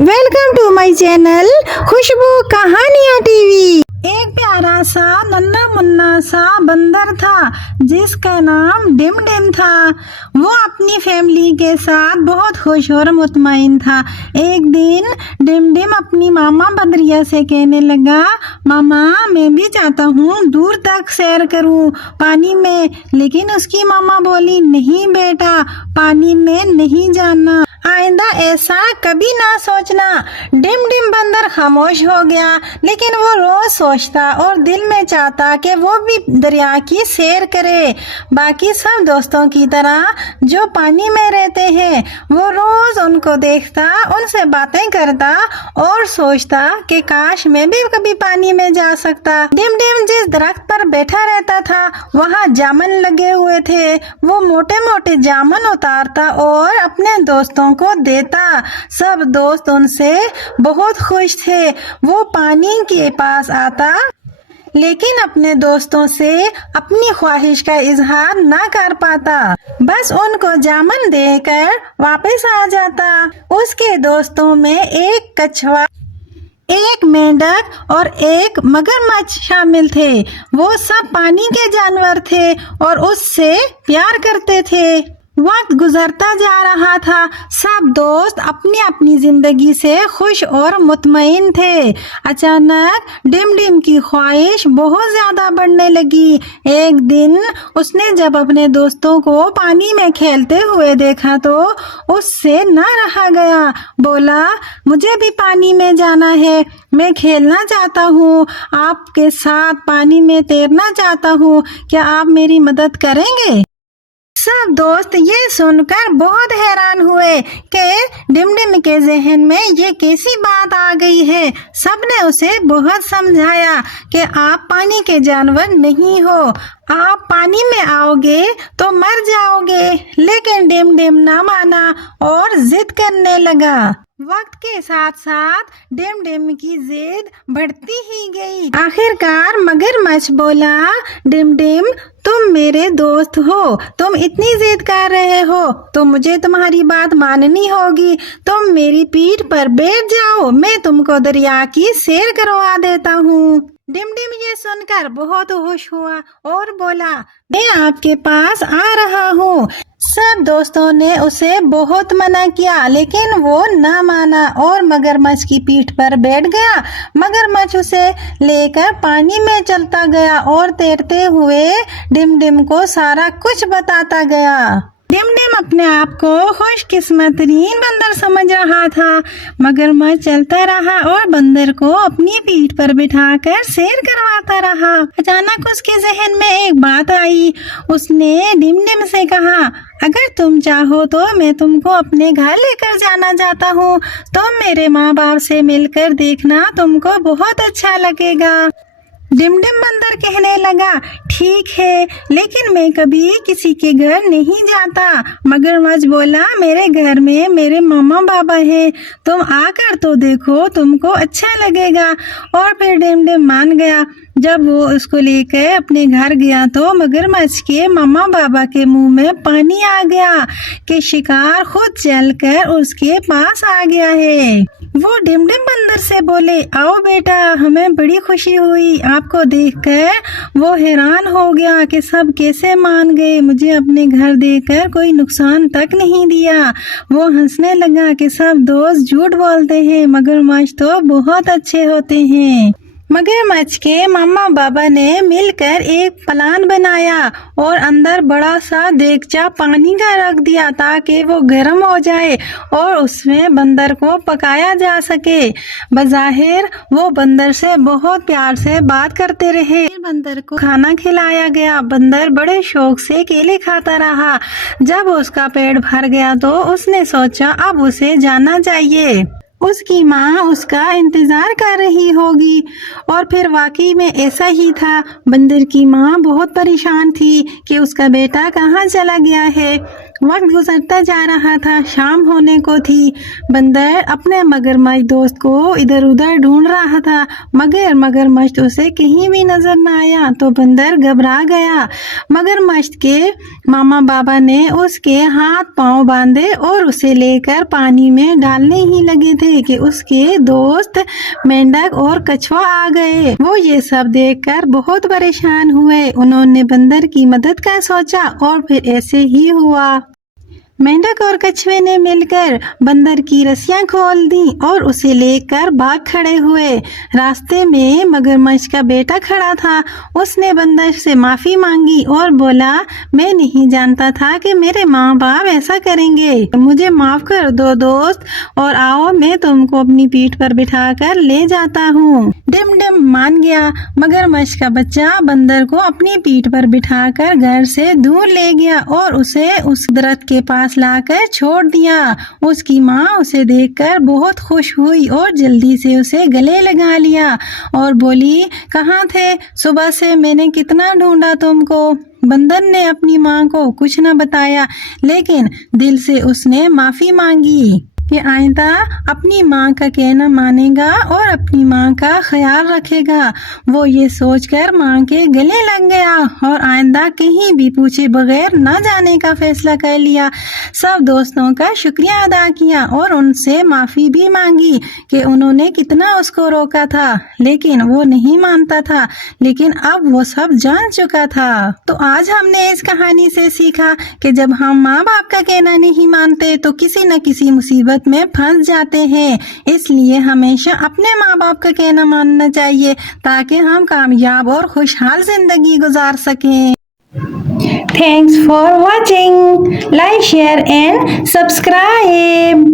Welcome to my channel खुशबू कहानियाँ TV. एक प्यारा सा नन्हा मुन्ना सा बंदर था जिसका नाम डिम डिम था। वो अपनी फैमिली के साथ बहुत खुश और मुतमईन था। एक दिन डिम डिम अपनी मामा बदरिया से कहने लगा, मामा मैं भी चाहता हूँ दूर तक सैर करूँ पानी में। लेकिन उसकी मामा बोली, नहीं बेटा, पानी में नहीं जाना, आइंदा ऐसा कभी ना सोचना। डिम डिम बंदर खामोश हो गया, लेकिन वो रोज सोचता और दिल में चाहता कि वो भी दरिया की सैर करे। बाकी सब दोस्तों की तरह जो पानी में रहते हैं, वो रोज उनको देखता, उनसे बातें करता और सोचता कि काश मैं भी कभी पानी में जा सकता। डिम डिम जिस दरख्त पर बैठा रहता था वहाँ जामुन लगे हुए थे। वो मोटे मोटे जामुन उतारता और अपने दोस्तों को देता। सब दोस्त उनसे बहुत खुश थे। वो पानी के पास आता, लेकिन अपने दोस्तों से अपनी ख्वाहिश का इजहार ना कर पाता, बस उनको जामुन देकर वापस आ जाता। उसके दोस्तों में एक कछुआ, एक मेंढक और एक मगरमच्छ शामिल थे। वो सब पानी के जानवर थे और उससे प्यार करते थे। वक्त गुजरता जा रहा था, सब दोस्त अपनी अपनी जिंदगी से खुश और मुतमईन थे। अचानक डिम डिम की ख्वाहिश बहुत ज्यादा बढ़ने लगी। एक दिन उसने जब अपने दोस्तों को पानी में खेलते हुए देखा तो उससे न रहा गया। बोला, मुझे भी पानी में जाना है, मैं खेलना चाहता हूँ, आपके साथ पानी में तैरना चाहता हूँ, क्या आप मेरी मदद करेंगे? सब दोस्त ये सुनकर बहुत हैरान हुए कि डिम डिम के जहन में ये कैसी बात आ गई है। सबने उसे बहुत समझाया कि आप पानी के जानवर नहीं हो, आप पानी में आओगे तो मर जाओगे। लेकिन डिम डिम ना माना और जिद करने लगा। वक्त के साथ साथ डिम डिम की जिद बढ़ती ही गई। आखिरकार मगरमच्छ बोला, डिम डिम तुम मेरे दोस्त हो, तुम इतनी जिद कर रहे हो तो मुझे तुम्हारी बात माननी होगी। तुम मेरी पीठ पर बैठ जाओ, मैं तुमको दरिया की सैर करवा देता हूँ। डिम डिम ये सुनकर बहुत खुश हुआ और बोला, मैं आपके पास आ रहा हूँ। सब दोस्तों ने उसे बहुत मना किया, लेकिन वो ना माना और मगरमच्छ की पीठ पर बैठ गया। मगरमच्छ उसे लेकर पानी में चलता गया और तैरते हुए डिम डिम को सारा कुछ बताता गया। डिम डिम अपने आप को खुशकिस्मतरीन बंदर समझ रहा था। मगरमच्छ चलता रहा और बंदर को अपनी पीठ पर बिठाकर सैर करवाता रहा। अचानक उसके जहन में एक बात आई। उसने डिम डिम से कहा, अगर तुम चाहो तो मैं तुमको अपने घर लेकर जाना चाहता हूँ। तुम मेरे माँ बाप से मिलकर देखना, तुमको बहुत अच्छा लगेगा। डिम डिम बंदर कहने लगा, ठीक है, लेकिन मैं कभी किसी के घर नहीं जाता। मगरमच्छ बोला, मेरे घर में मेरे मामा बाबा हैं, तुम आकर तो देखो, तुमको अच्छा लगेगा। और फिर डिम डिम मान गया। जब वो उसको लेकर अपने घर गया तो मगरमच्छ के मामा बाबा के मुंह में पानी आ गया कि शिकार खुद चलकर उसके पास आ गया है। वो डिम डिम बंदर से बोले, आओ बेटा, हमें बड़ी खुशी हुई आपको देखकर। वो हैरान हो गया कि सब कैसे मान गए, मुझे अपने घर देकर कोई नुकसान तक नहीं दिया। वो हंसने लगा कि सब दोस्त झूठ बोलते हैं, मगरमच्छ तो बहुत अच्छे होते हैं। मगरमच्छ के मामा बाबा ने मिलकर एक प्लान बनाया और अंदर बड़ा सा देगचा पानी का रख दिया ताकि वो गर्म हो जाए और उसमें बंदर को पकाया जा सके। बज़ाहिर वो बंदर से बहुत प्यार से बात करते रहे। बंदर को खाना खिलाया गया। बंदर बड़े शौक से केले खाता रहा। जब उसका पेट भर गया तो उसने सोचा अब उसे जाना चाहिए। उसकी माँ उसका इंतजार कर रही होगी। और फिर वाकई में ऐसा ही था। बंदर की माँ बहुत परेशान थी कि उसका बेटा कहाँ चला गया है। वक्त गुजरता जा रहा था, शाम होने को थी। बंदर अपने मगरमच्छ दोस्त को इधर उधर ढूंढ रहा था, मगर मगरमच्छ उसे कहीं भी नजर न आया तो बंदर घबरा गया। मगरमच्छ के मामा बाबा ने उसके हाथ पांव बांधे और उसे लेकर पानी में डालने ही लगे थे कि उसके दोस्त मेंढक और कछुआ आ गए। वो ये सब देखकर बहुत परेशान हुए। उन्होंने बंदर की मदद का सोचा और फिर ऐसे ही हुआ। मेंढक और कछुए ने मिलकर बंदर की रस्सियां खोल दी और उसे लेकर भाग खड़े हुए। रास्ते में मगरमच्छ का बेटा खड़ा था। उसने बंदर से माफी मांगी और बोला, मैं नहीं जानता था कि मेरे माँ बाप ऐसा करेंगे, मुझे माफ कर दो दोस्त, और आओ मैं तुमको अपनी पीठ पर बिठाकर ले जाता हूँ। डिम डिम मान गया। मगरमच्छ का बच्चा बंदर को अपनी पीठ पर बिठाकर घर से दूर ले गया और उसे उस दरख्त के पास लाकर छोड़ दिया। उसकी माँ उसे देखकर बहुत खुश हुई और जल्दी से उसे गले लगा लिया और बोली, कहाँ थे? सुबह से मैंने कितना ढूंढा तुमको। बंदर ने अपनी माँ को कुछ न बताया, लेकिन दिल से उसने माफी मांगी कि आइंदा अपनी माँ का कहना मानेगा और अपनी माँ का ख्याल रखेगा। वो ये सोचकर माँ के गले लग गया और आइंदा कहीं भी पूछे बगैर न जाने का फैसला कर लिया। सब दोस्तों का शुक्रिया अदा किया और उनसे माफी भी मांगी कि उन्होंने कितना उसको रोका था, लेकिन वो नहीं मानता था। लेकिन अब वो सब जान चुका था। तो आज हमने इस कहानी से सीखा कि जब हम माँ बाप का कहना नहीं मानते तो किसी न किसी मुसीबत में फंस जाते हैं। इसलिए हमेशा अपने माँ बाप का कहना मानना चाहिए ताकि हम कामयाब और खुशहाल जिंदगी गुजार सकें। Thanks for watching. Like, share and subscribe.